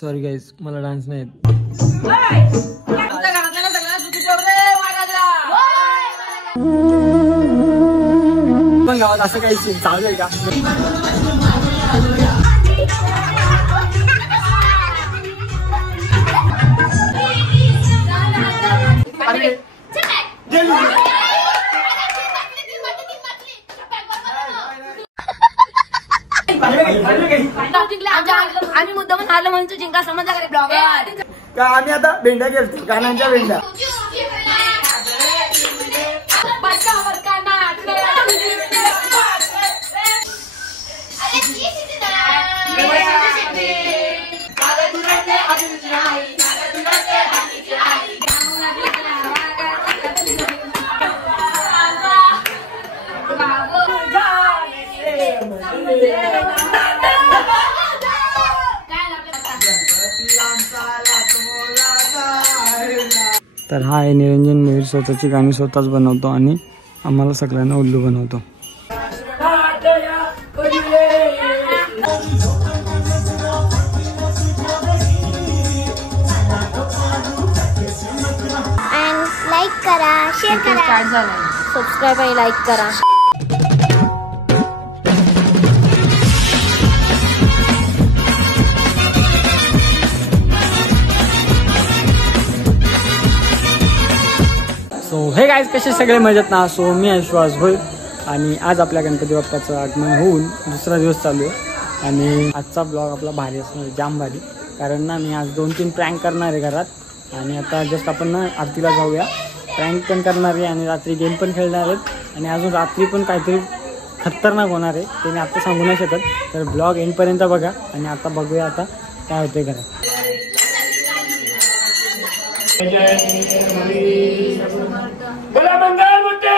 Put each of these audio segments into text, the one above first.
Sorry guys, मला dance नाही येत. पण गावात असं काही चालू आहे का? आम्ही मुद्दाम हारलो म्हणून तू जिंका समजला का रे ब्लॉगर? का आम्ही आता भेंड्या घेतो, कानांच्या भेंड्या. तर हा आहे निरंजन मेहर, स्वतःची गाणी स्वतःच बनवतो आणि आम्हाला सगळ्यांना उल्लू बनवतो. लाईक करा, शेअर करा, सबस्क्राईब आणि लाईक करा. सो हे गाईज, कसे सगळे मजेत ना? सो मी विश्वास होय आणि आज आपल्या गणपती बाप्पाचं आगमन होऊन दुसरा दिवस चालू आहे आणि आजचा ब्लॉग आपला भारी असणार, जाम भारी. कारण ना मी आज 2-3 प्रँक करणार आहे घरात आणि आता जस्ट आपण ना आरतीला जाऊया, प्रँक पण करणार आहे आणि रात्री गेम पण खेळणार आहेत आणि अजून रात्री पण काहीतरी खतरनाक होणार आहे, ते मी आता सांगू नाही शकत. तर ब्लॉग एंडपर्यंत बघा आणि आता बघूया आता काय होते घरात. बोला मंगल मूर्ती,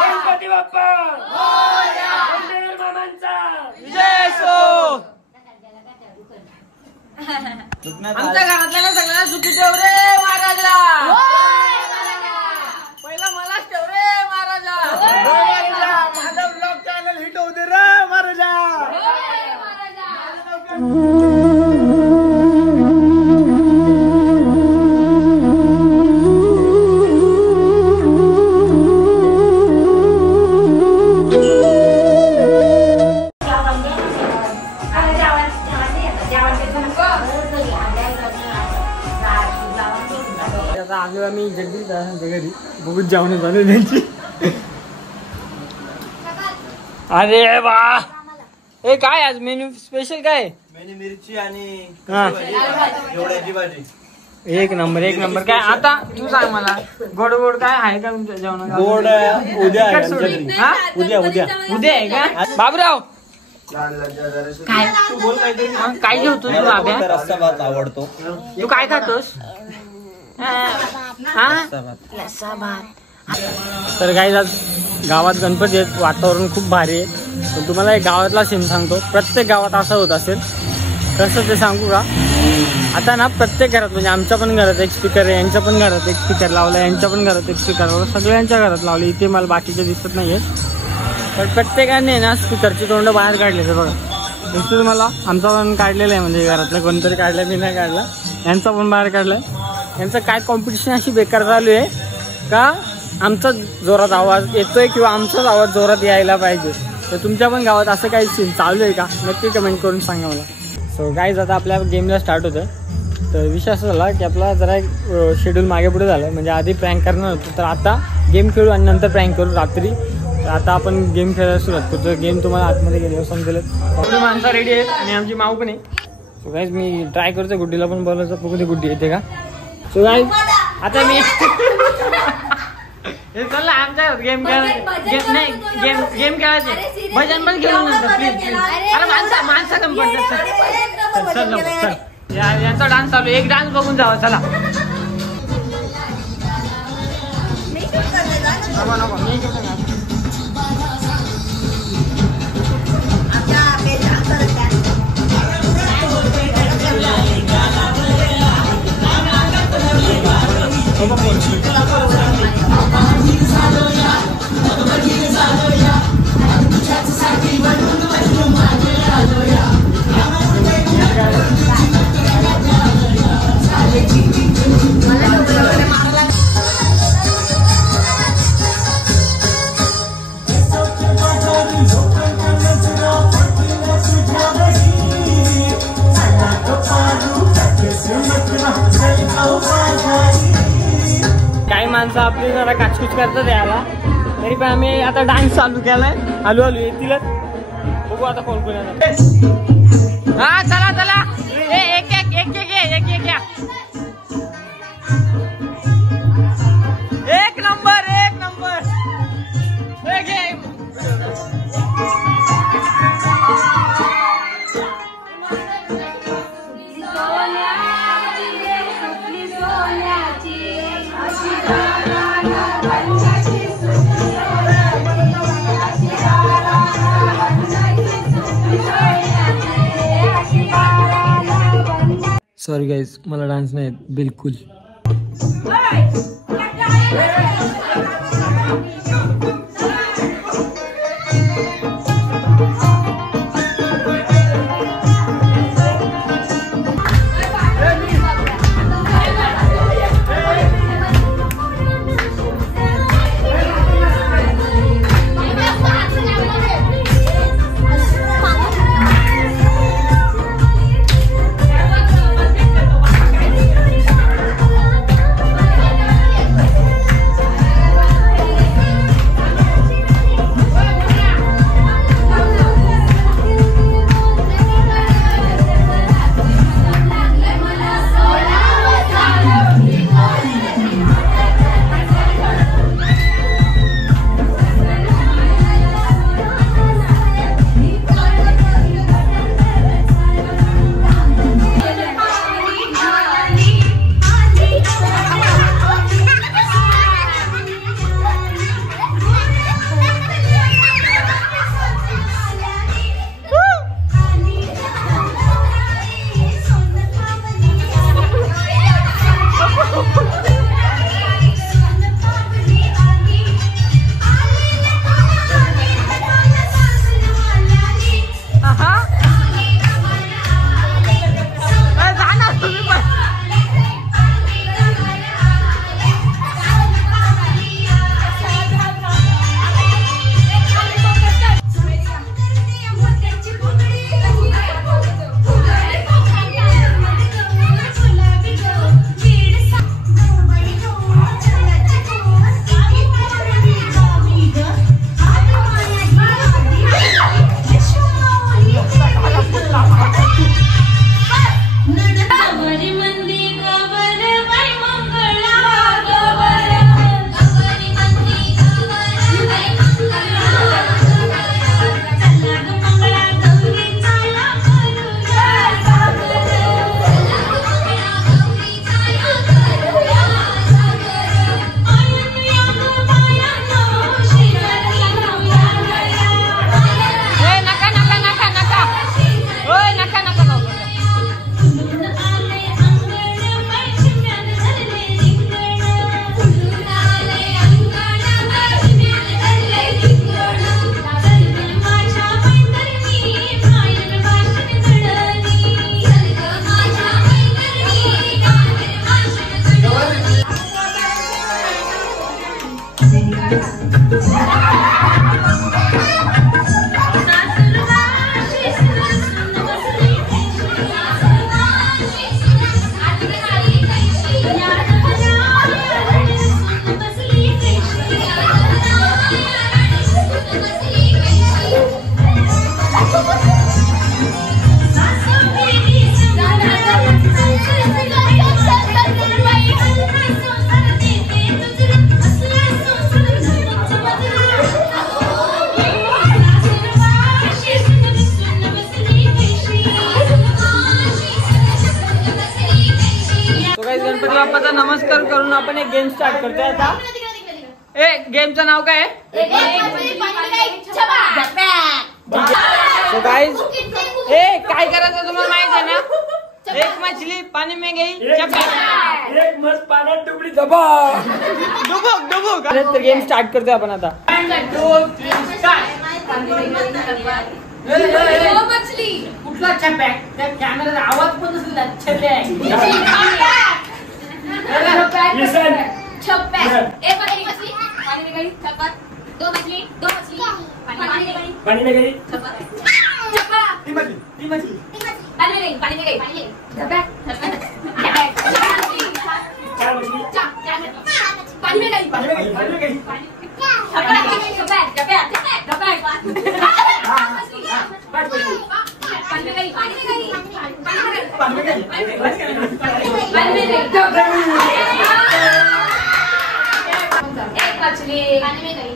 गणपती बाप्पा, गणेश मामांचा जय असो. आमच्या घरातल्या सगळ्यांना सुखी ठेव रे महाराजा. पहिला मलाच ठेव रे महाराजा. माझा ब्लॉग चॅनल हिट होऊ दे रे महाराजा. आलो आम्ही जगदीश घरी बघून जेवण झालं त्यांची. अरे वा, हे काय आज मेन्यू स्पेशल काय? मेन्यू मिरची आणि हा, घेवड्याची भाजी. एक नंबर एक नंबर. काय आता तू सांग मला, गोड गोड काय आहे का तुमच्या जेवणात? गोड उद्या आहे आमच्याकडे. हा, उद्या उद्या उद्या आहे का? बाबूराव काय तू बोल काहीतरी. काय जेवतो तू? बाब्या रस्सा भात आवडतो. तू काय खातोस? हा, लस्सा भात. तर गाईज आज गावात गणपती आहेत, वातावरण खूप भारी आहे. पण तुम्हाला एक गावातला सीन सांगतो, प्रत्येक गावात असं होत असेल. कसं ते सांगू का? आता ना प्रत्येक घरात, म्हणजे आमच्या पण घरात एक स्पीकर आहे, यांच्या पण घरात एक स्पीकर लावला, यांच्या पण घरात एक स्पीकर लावला, सगळ्यांच्या घरात लावले. इथे मला बाकीचे दिसत नाहीये, पण प्रत्येकाने ना स्पीकरची तोंड बाहेर काढले. तर बघा, दिसतो तुम्हाला, आमचा पण काढलेला आहे, म्हणजे घरातलं कोणतरी काढलं, मी नाही काढला, यांचा पण बाहेर काढलाय. यांचं काय कॉम्पिटिशन अशी बेकार चालू आहे का आमचा जोरात आवाज येतोय किंवा आमचाच आवाज जोरात यायला पाहिजे. तर तुमच्या पण गावात असं काही सीन चालू आहे का? नक्की कमेंट करून सांगा मला. सो गाईज, आता आपल्या गेमला स्टार्ट होतं. तर विषय असा झाला की आपला जरा एक शेड्यूल मागे पुढे झालं, म्हणजे आधी प्रँक करणार होतो, तर आता गेम खेळू आणि नंतर प्रँक करू रात्री. तर आता आपण गेम खेळायला सुरुवात करतो. गेम तुम्हाला आतमध्ये गेल्यावर समजेल. आपली माणसं रेडी आहेत आणि आमची माऊ पण आहे. सो गाईज, मी ट्राय करतो गुड्डीला पण बोलायचं, बघू दे गुड्डी येते का. सो गाईज, आता मी हे चला आमच्या गेम खेळायचे, नाही गेम खेळायचे, भजन पण खेळू नंतर प्लीज प्लीज. अरे माणसा कमी पडतात. चल चल, यांचा डान्स चालू, एक डान्स बघून जावा. चला माणसं आपली जरा काचकुच करतात याला, तरी पण आम्ही आता डान्स चालू केलाय. हळूहळू येतीलच, बघू आता कोण कोण येणार. हा चला चला, एक एक एक एक एक एक या. एक नंबर एक नंबर. सॉरी गाईज, मला डान्स नाही येत बिलकुल. गणपती बाप्पाचा नमस्कार करून आपण एक गेम स्टार्ट करतोय आता. गेमचं नाव काय आहे? गाइस काय करायचं तुम्हाला माहित आहे ना? एक मछली पानी में गई, एक मस्त पाण्यात डुबली दबा डुबुक डुबुक. अरे तर गेम स्टार्ट करतोय आपण आता. मछली कुठला छपॅक? त्या कॅमेरा आवाज पण नसला छपॅक. एक मछली पानी में गई, छपक. दो मछली पानी में गई, छपक. ती मछली पानी में गई छपक. चार मछली चार पानी में गई पानी में गई पानी में गई एक मछली पानी में गई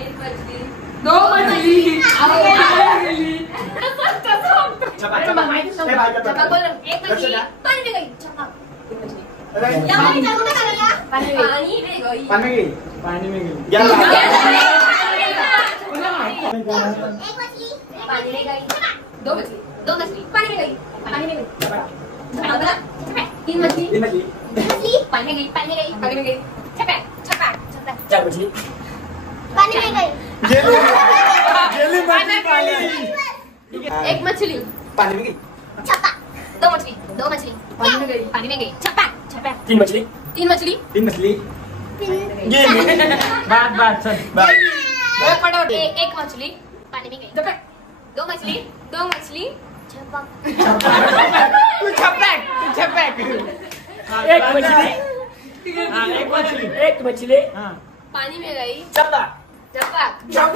एक मछली दो मछली एक मछली पानी में गई पानी में गई पानी में गई पानी में गई दो मछली पानी में गई तीन मछली पानी में गई पानी में गई छपा चार मछली पानी में गई एक मछली पानी में गई छपा दो मछली पानी में गई छपा तीन मछली तीन मछली बात चल एक मछली पानी में गई दो मछली एक मछली पानी में गई चपा दो मछली पानी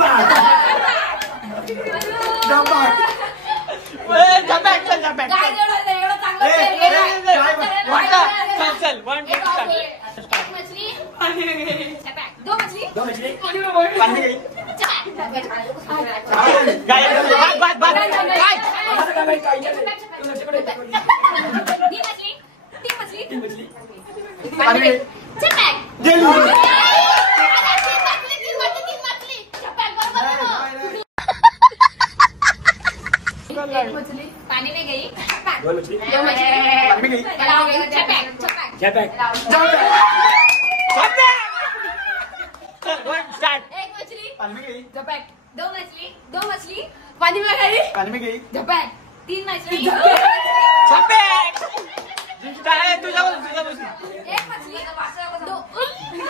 में गई तीन मछली पानी में गई एक मछली पानी में गई दो मछली दो मछली पानी में गई एक मछली पानी में गई दो मछली पानी में गई पानी में गई तीन मछली एक मछली दो पानी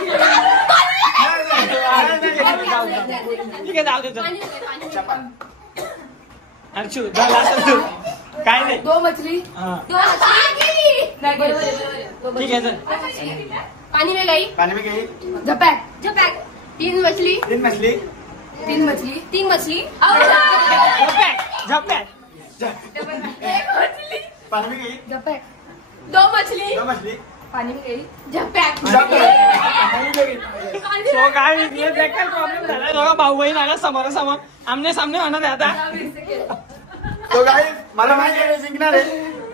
में काय नाही दो मछली ठीक आहे सर पानी में गई पानी में गई झपैक तीन मछली झपॅक एक मछली पानी में गई झपैक दो मछली पानी में गई झपैक सो काय बेकार प्रॉब्लेम झाला दोघा भाऊ बहीण आला समोरासमोर आमने सामने होणार आहे आता तो गाइस मला माहिती आहे जिंकणार आहे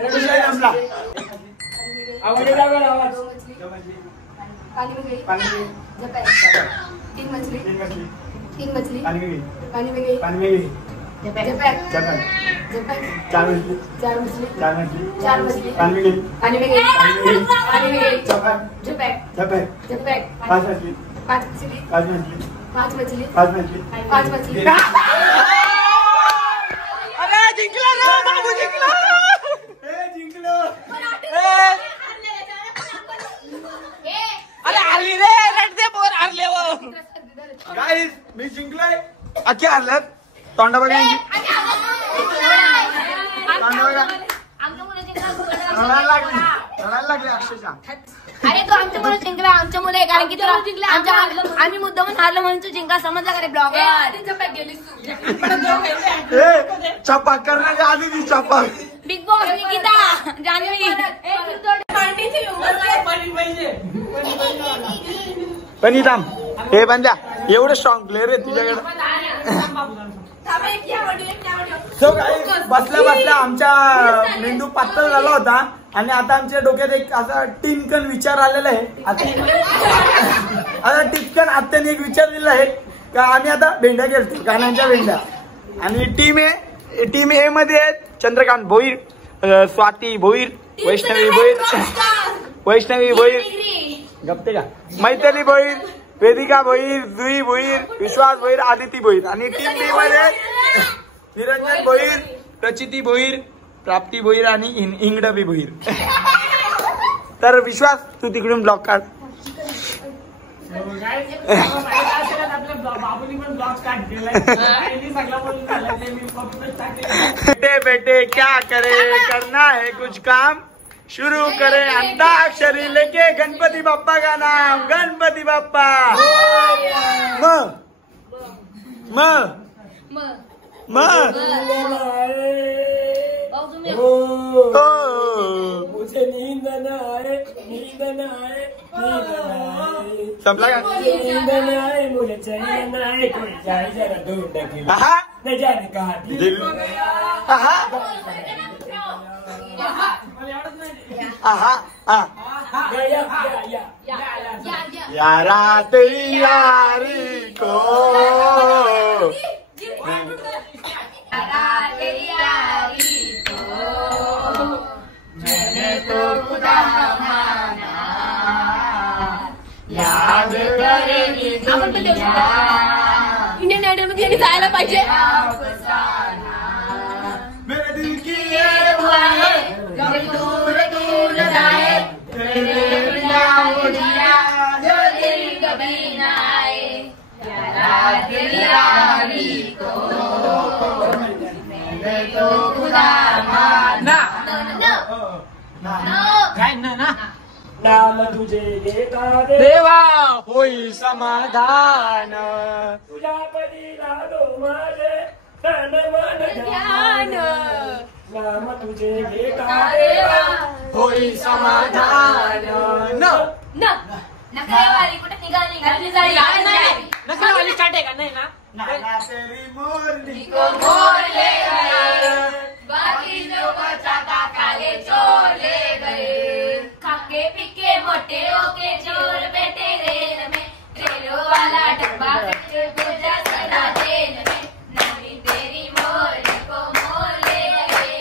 विषय संपला आवाज येत आहे आवाज पानी में गई पानी में गई झपैक तीन मछली पानी में गई पानी में गई पानी में गई झपैक चपल झपैक चार मछली चार मछली पानी में गई पानी में गई चपल झपैक झपक पांच मछली पांच मछली अरे जिंकला रे बाबू जिंकला जिंकलो अरे हरली रे रडते बोर हरले वो गाइस मी जिंकलोय अख्खे हरल्यात तोंडा बघा रडायला लागले अक्षरशः अरे तो आमच्या मुलं जिंकला आमच्या मुलं आहे कारण की तुला आम्ही मुद्दामून हारलो म्हणून तू जिंका समजला का रे ब्लॉगर चपाक करण्याच्या आधी ती चपाक बिग बॉस निकिता जान्हवी पण थांब हे बंद्या एवढं स्ट्रॉंग प्लेअर आहे तुझ्याकडे सो गाइस बसल्या आमच्या मेंदू पातळ झाला होता आणि आता आमच्या डोक्यात एक असा टिनकन विचार आलेला आहे आता टिनकन आत्याने एक विचार दिला आहे का आम्ही आता भेंड्या खेळतो गाण्यांच्या भेंड्या आणि टीम ए मध्ये आहेत चंद्रकांत भोईर, स्वाती भोईर, वैष्णवी भोईर गप्ते का, मैथिली भोईर, वेदिका भोईर, जुई भोईर, विश्वास भोईर, आदिती भोईर आणि टीम बी मध्ये निरंजन भोईर, प्रचिती भोईर, प्राप्ती भोईर आणि इंगडबी भोईर. तर विश्वास तू तिकडून ब्लॉक काढ. बेटे बेटे क्या करे करना है कुछ काम शुरू करे अंताक्षरी लेके गणपति बाप्पा का नाम। गणपति बाप्पा म म म मुझे नींद न आए, नींद न आए, नींद न आए, संपला का? नींद न आए, मुझे चैन न आए, कोई जाए जरा दूर न जाने कहा दिल हो गया। यारा तेरी यारी को मैंने तो खुदा माना याद करेगी इंडियन आयडल मध्ये जायला पाहिजे। मेरे दिल की ये दुआ है कभी दूर दूर जाए तेरे बिना हो जिया जो दिल कभी ना आए यारा तेरी यारी को मैंने तो खुदा माना। नाम तुझे घेता देवा होई समाधान तुझ्या पदी लागो माझे तन मन ध्यान। नाम तुझे घेता देवा होई समाधान नकरेवाली कुठे निघाली नकरेवाली स्टार्ट आहे का? नाही ना। नाना तेरी मोरनी को मोर ले गए, बाकी जो बचा था काले चोर ले गए। खाके पीके मोटे होके चोर बैठे रेल में, रेलो वाला डब्बा पूजा सदा जेल में। नानी तेरी मोरनी को मोर ले गए,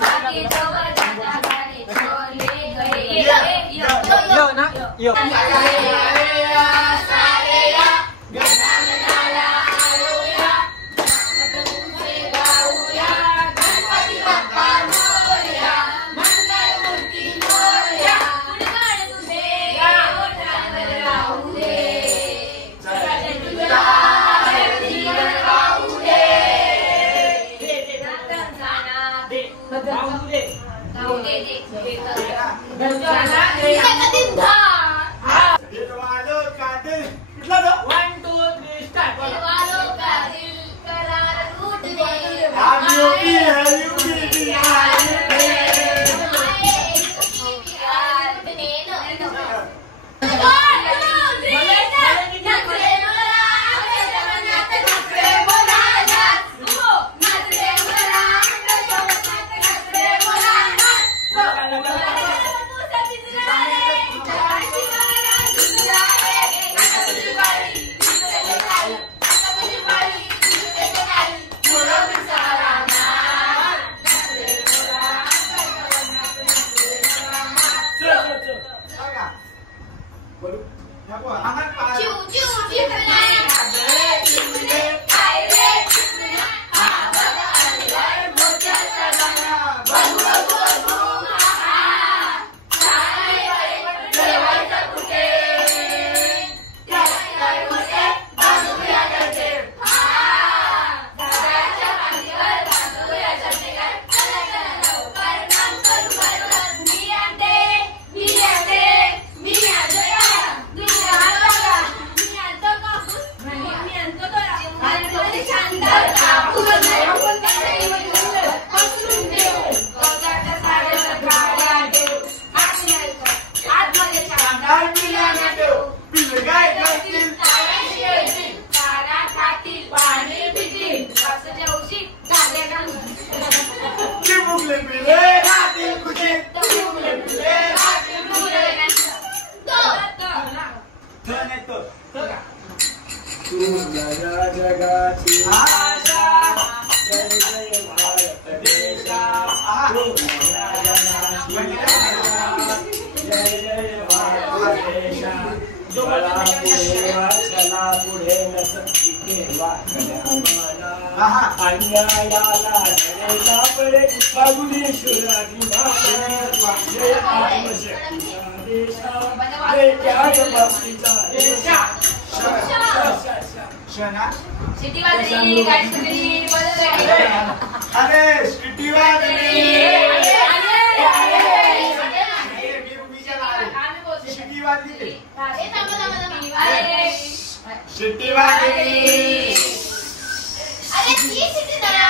बाकी जो बचा था काले चोर ले गए। यो ना यो जगाची आशा जय जय भारत देशा जय जय भारत देशा चला पुढे नसती केव्हा अन्यायाला धरेला पडे बाबुलेश्वराची जय आत्मशक्तीचा देशा जय त्याग भक्तीचा देशा सिटी वाजली गाडी सुटली अरे सिटी वाजली शिट्टी वाजली. अरे ती शिट्टी ना.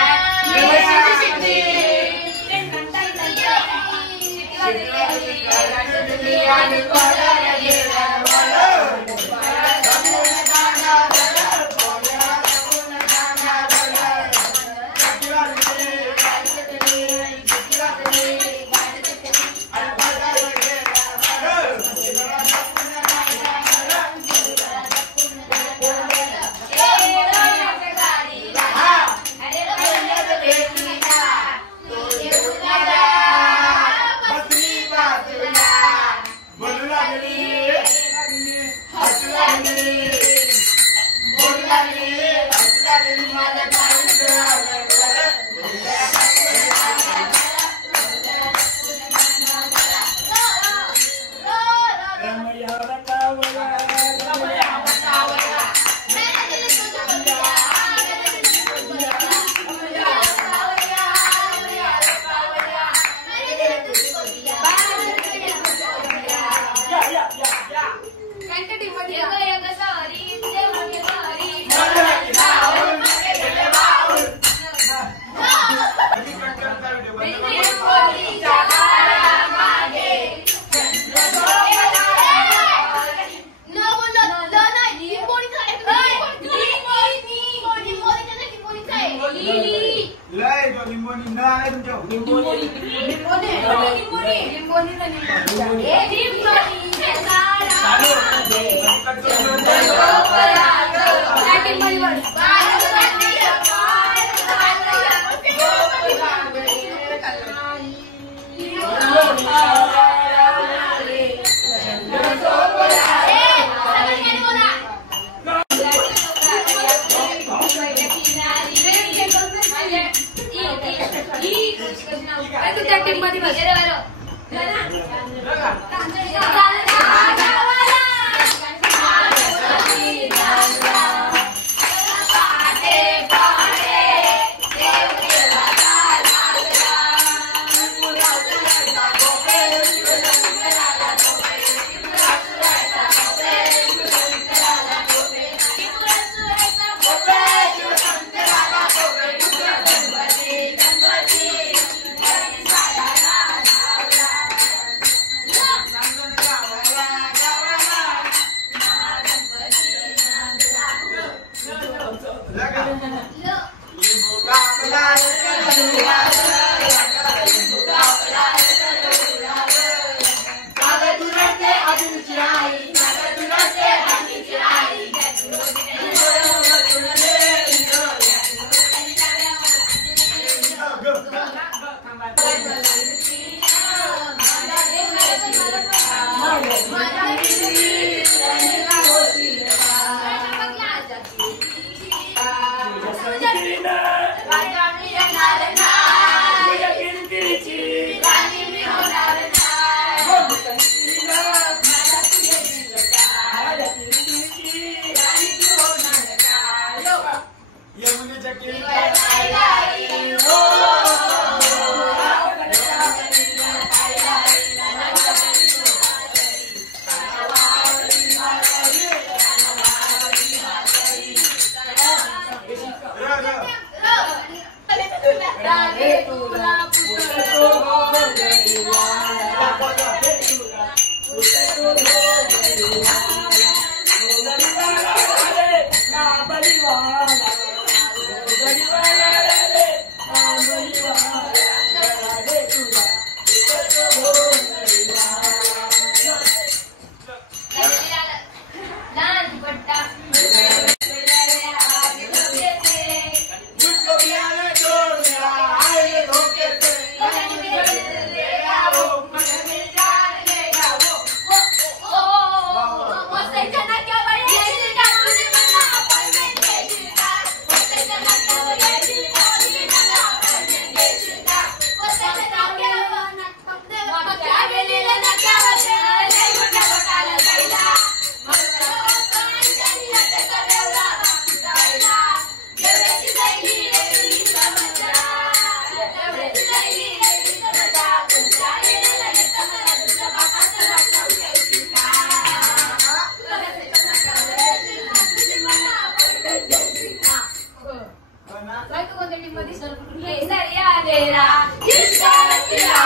केसरिया तेरा जिसका पिया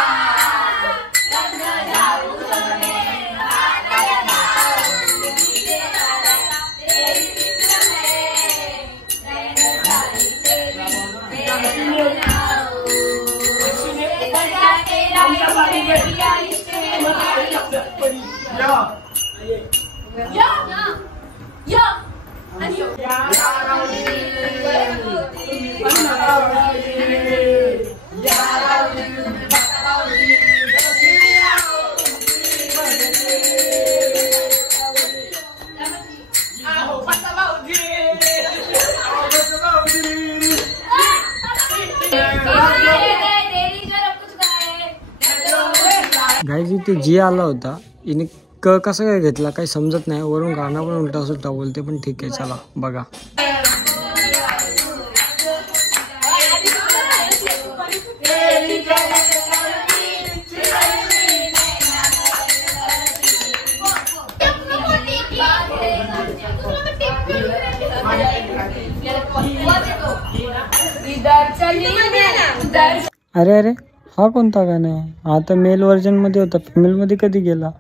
रंग जाऊं तुम्हें आने लगाऊं तेरा तेरी चित्र में रहने सारी तेरी तेरी जाऊं तेरा तेरा इश्क यो यो आणि यो गाईज इथे जी आला होता हिने क कसं काय घेतला काही समजत नाही. वरून गाणं पण उलटा सुलटा बोलते पण ठीक आहे चला बघा. अरे अरे हा कोणता गाणं आहे? हा तर मेल व्हर्जन मध्ये होता, फिमेल मध्ये कधी गेला?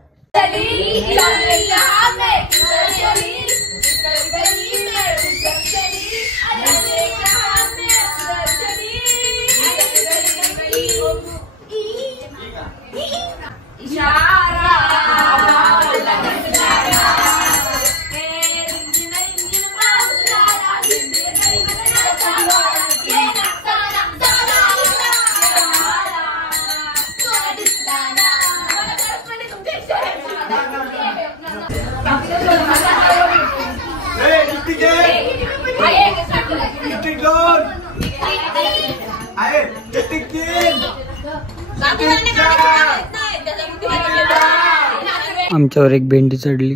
आमच्यावर एक भेंडी चढली.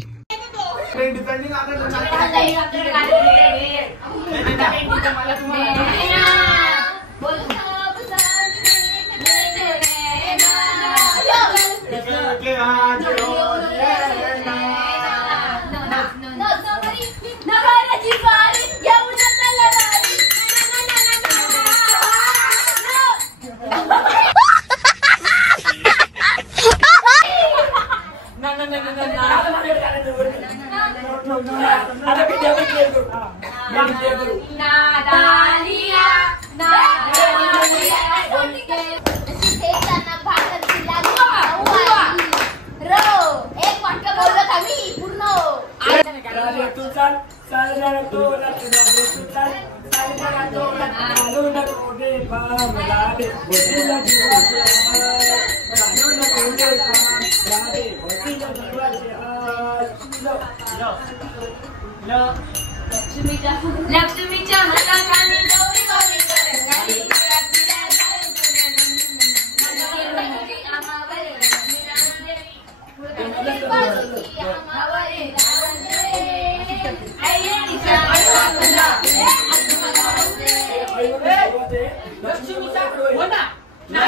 लक्ष्मीच्या हाताखाली गौरी गौरी करंगाई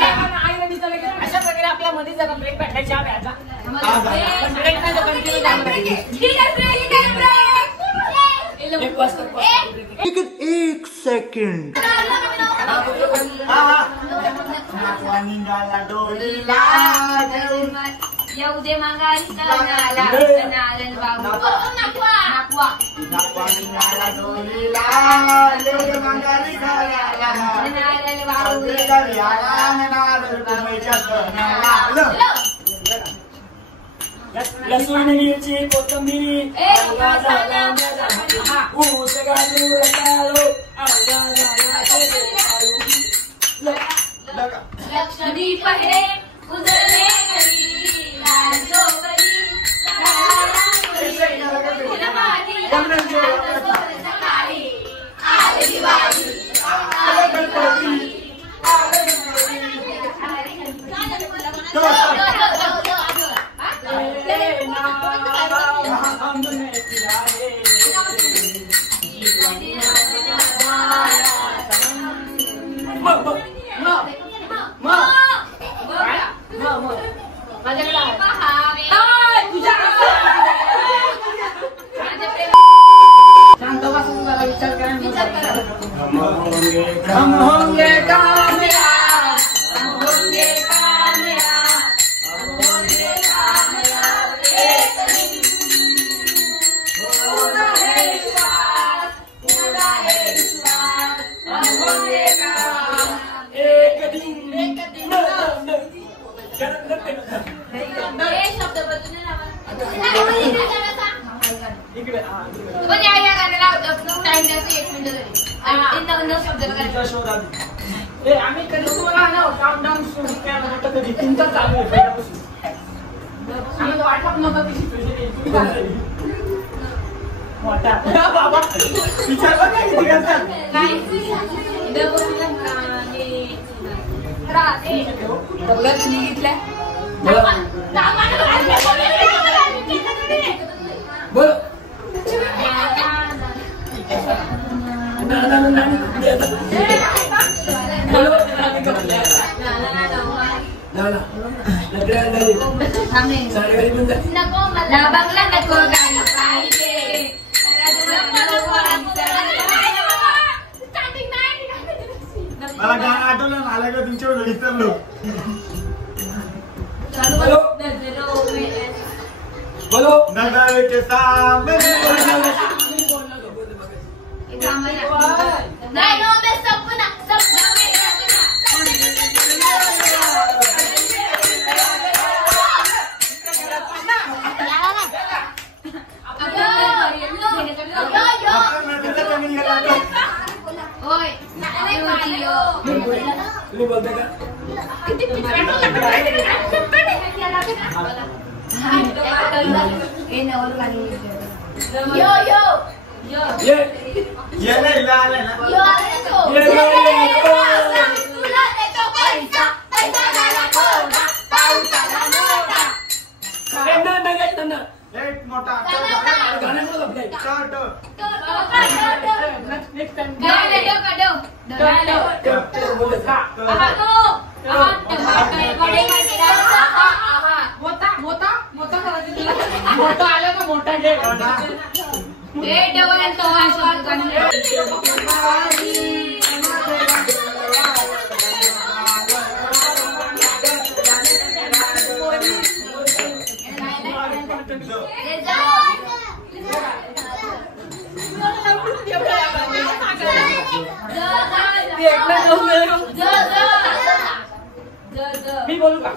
अशा प्रकारे आपल्या मध्ये जरा ब्रेक भेटायच्या व्याजा एक सेकंड. येऊ दे मंगारी सणाला बाबू नाकवा लसूण मिरची कोथिंबीर ऊस घालून काढू लक्ष्मी पहे उजळले घरी लाजो घरी हम होंगे मिनिटं झाली. आणि नवीन शब्द तुमचा शोध आधी. ए, आम्ही कधी तुम्हाला ना काउंटडाऊन सुरू केलं होतं कधी तुमचं चालू आहे पहिल्यापासून. आम्ही वाटप नका की situation तुम्ही काय? मोठा बाबा विचारलं काय किती करतात? बोल. नको मला बंगला नको गाडी पाहिजे. मला गाणं आठवलं ना आलं का तुमच्यावर विसरलो. बोलो नगर के सामने नहीं नो मैं सपना सपना में रखना. ओय नाही पाहियो. तुम्ही बोलता का? यो यो ये ये नाही आलं ना. यो आलो. तुला देतो पैसा पैसा झाला कोणता पाऊसाला मोठा. एक मोठा गाणं बोल आपल्या. नेक्स्ट टाइम मोठा मोठा मोठा करायचं तुला. मोठा आलं का मोठा घे. मी बोलू का?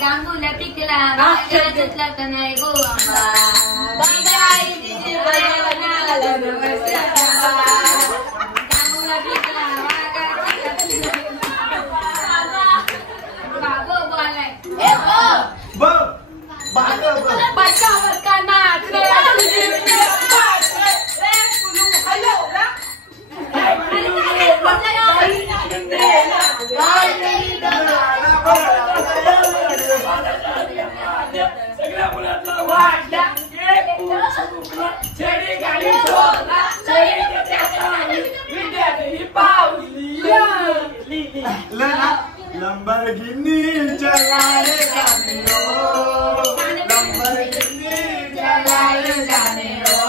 जांभूला पिकला गाजला का नाही गो आंबा. तिच्या आई तिचे जांभूला पिकला बाबो बोलाय. ए बो बचावर का नाच रे. सगळ्या मुलांना वाटल्या छेडी गाडी शोधला विद्यार्थी पावली लंबरगिनी चलाए गाने हो. लंबरगिनी चलाए गाने हो.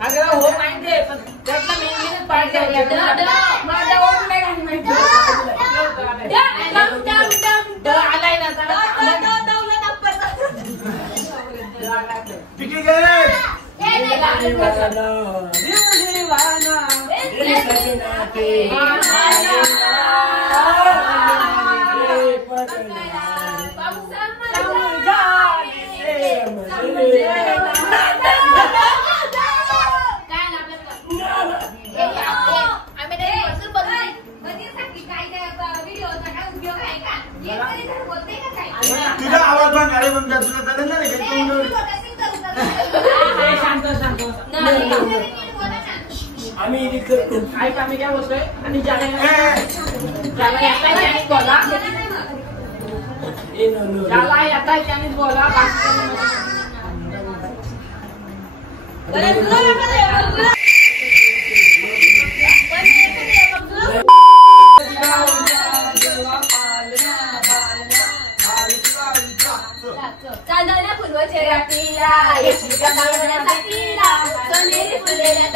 अगं हो माहिती आहे पण त्यातला मेन पाहिजे. आलाय ना पिकी गेले. तुझा आवाज पण गाडी बंद कर. तुला चालेल ना रे. आम्ही edit करतो. ऐक आम्ही काय बोलतोय आणि ज्याला याचा बोला ज्याला याचा त्यानेच बोला. चांदण्या फुलवच्या रात्रीला येशील का बाळगण्यासाठीला सोनेरी फुलेल्या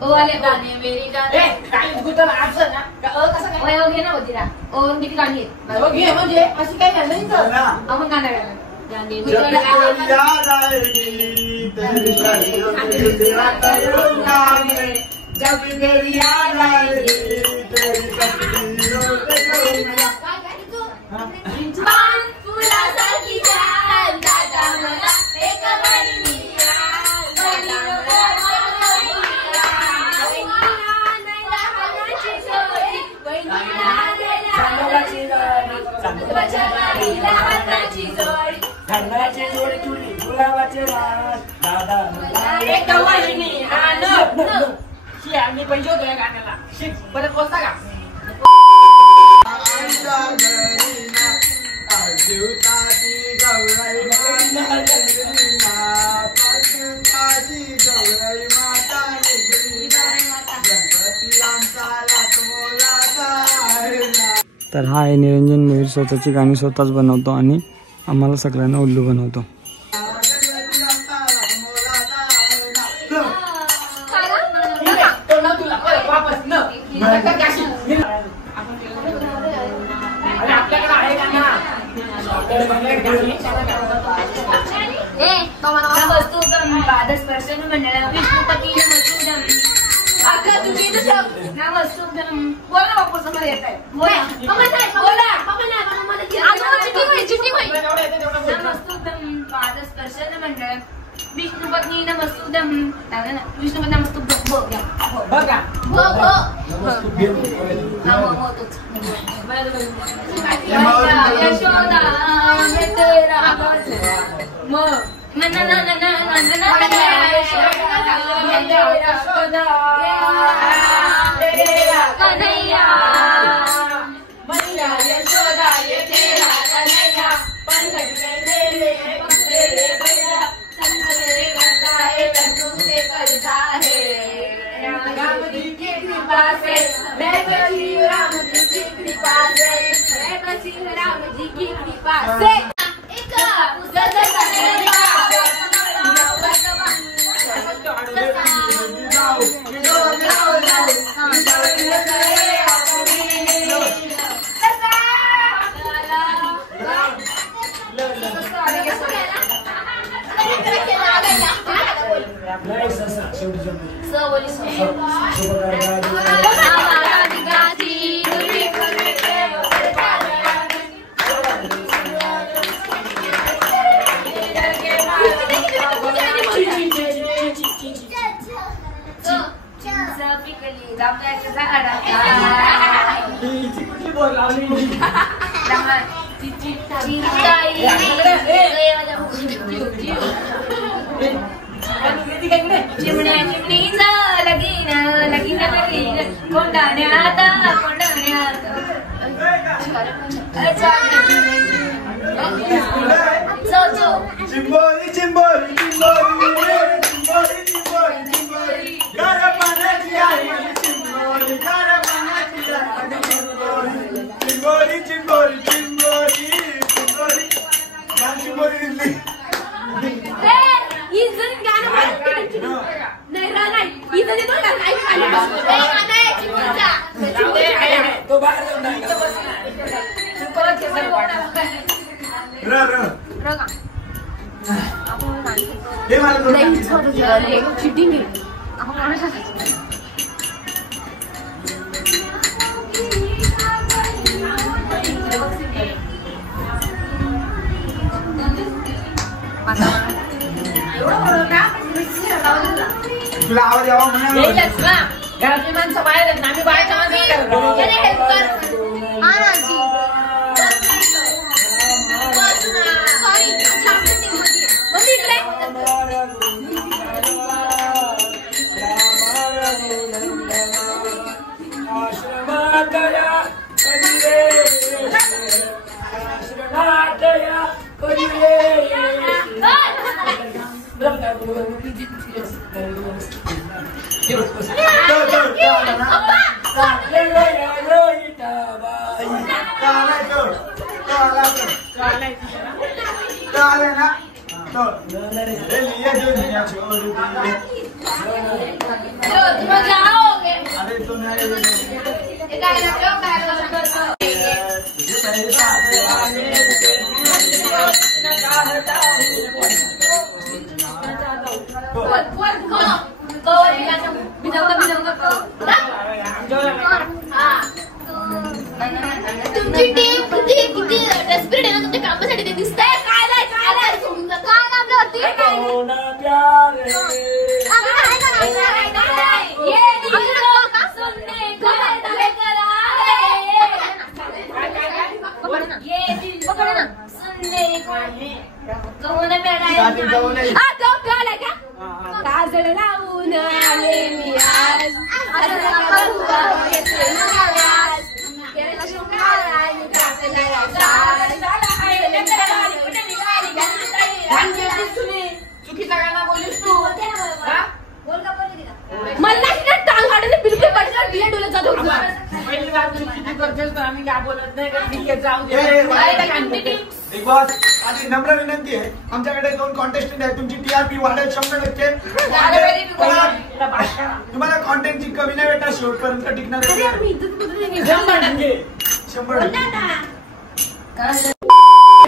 वाले गाणे मेरी गाणे काय गुतल आज ना कसं काय वय घे ना होती ना ओन किती गाणी आहेत हो घे म्हणजे अशी काय झालं नाही तर आपण गाणं गायला गाणे मी जब तेरी याद आएगी तेरी गलियों में तेरा करूँगा मैं जब तेरी याद आएगी तेरी तस्वीरों पे करूँगा पान फुलासारखी जान दादा मला एक बहिणीया खंडाची जोडी तुली गुलाबाचे रास दादा एक वहिनी आण शी आम्ही पैसे होतो या गाण्याला शिक परत बोलता का आमच्या घरी ना जीवताची गौराई माता निघली ना पाचुंबाची गौराई माता निघली ना गणपती आमचा लाख मोलाचा आहे ना. तर हा आहे निरंजन मयूर, स्वतःची गाणी स्वतःच बनवतो आणि आम्हाला सगळ्यांना उल्लू बनवतो. वापस न आपल्याकडे आहे का ना नमस्तुभ्यं पादस्पर्शन मंडळं विष्णुपती नमस्तुभ्यं अगं तुम्ही नमस्तुभ्यं बोला बापू समोर येत आहे बोला नमस्तुभ्यं पादस्पर्शन मंडळं विष्णुपत्नी नमस्तुभ्यं विष्णुपती नमस्तुभ्यं बघा यशोदा कन्हैया मैया यशोदा ये तेरा कन्हैया पंकज में तेरे तेरे भैया संकट करता है तंतु से करता है राम जी की कृपा से मैं बची राम जी की कृपा से मैं बची राम जी की कृपा से चिमणीचा लगीन लगीन लगीन कोंडाण्यात कोंडाण्यात चिंबोरी चिंबोरी चिंबोरी चिंबोरी चिंबोरी चिंबोरी गार पाण्याची आई चिंबोरी गार पाण्याची आई चिंबोरी चिंबोरी चिंबोरी चिंबोरी चिंबोरी दिसली तो बाहेर हे मला चिटिंग तुला आवाज यावा म्हणा येईलच ना घरातली माणसं बाहेर आहेत ना आम्ही बाहेरच्या माणसं तुमची टीम किती डेस्परेट आहे ना तुमच्या कामासाठी ते दिसतंय काय सोडून जात काय आपल्या वरती काजळ लावून आले मी आज चुकीचा गाणं बोललीस तू मला टांग काढून बिलकुल पटकन डोले जात होता पहिली बार चुकी करतेस तर आम्ही काय बोलत नाही का ठीक आहे जाऊ बिग बॉस आणि नम्र विनंती आहे आमच्याकडे 2 कॉन्टेस्टंट आहेत तुमची टीआरपी वाढेल 100%. तुम्हाला कॉन्टेंटची कमी नाही भेटा शेवटपर्यंत टिकणार आहे 100%.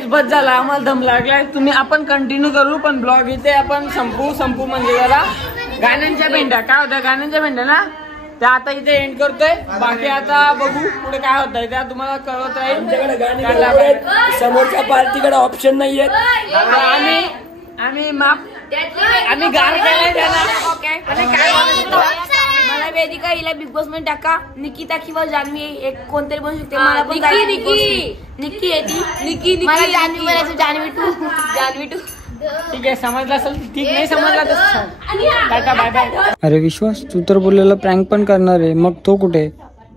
बस झाला आम्हाला दम लागलाय तुम्ही आपण कंटिन्यू करू पण ब्लॉग इथे आपण संपू म्हणजे जरा गाण्यांच्या भेंड्या काय होत्या गाण्यांच्या भेंड्या ना त्या आता इथे एंड करतोय बाकी आता बघू पुढे काय होतंय त्या तुम्हाला कळवत राहील समोरच्या पार्टीकडे ऑप्शन नाहीये आम्ही गार केलाय त्याला मला वेदिका हिला बिग बॉस मध्ये टाका निकिता किंवा जान्हवी एक कोणतरी बनू शकते मला पण निक्की आहे ती मला जान्हवी बनायचं जान्हवी टू ठीक आहे समजलं असेल ठीक नाही समजला तर टाटा बाय बाय. अरे विश्वास तू तर बोललेला प्रँक पण करणार आहे मग तो कुठे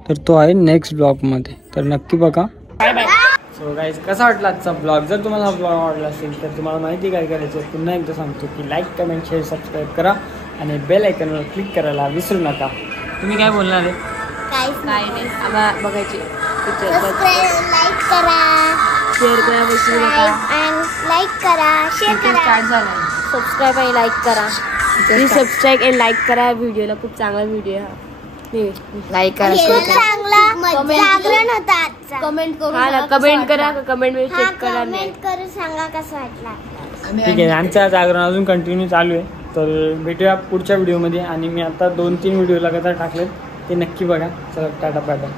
तर तो आहे नेक्स्ट ब्लॉग मध्ये तर नक्की बघा बाय बाय. सो गाईज कसा वाटला आजचा ब्लॉग जर तुम्हाला हा ब्लॉग आवडला असेल तर तुम्हाला माहिती काय करायचं पुन्हा एकदा सांगतो की लाईक कमेंट शेअर सबस्क्राईब करा आणि बेल आयकॉनवर क्लिक करायला विसरू नका. तुम्ही काय बोलणार आहे काय नाही आम्हाला बघायचे लाईक करा शेअर करा विसरू नका लाईक करा शेअर करा सबस्क्राईब आणि लाईक करा प्लीज सबस्क्राईब आणि लाईक करा व्हिडिओला खूप चांगला व्हिडिओ हा लाईक करा चांगला जागरण होता आजचा कमेंट करू कमेंट करा कमेंट मध्ये चेक करा कमेंट करून सांगा कसं वाटला ठीक आहे. आमचं जागरण अजून कंटिन्यू चालू आहे तर भेटूया पुढच्या व्हिडिओमध्ये आणि मी आता 2-3 व्हिडिओ लगातार टाकलेत ते नक्की बघा. चला टाटा बाय बाय.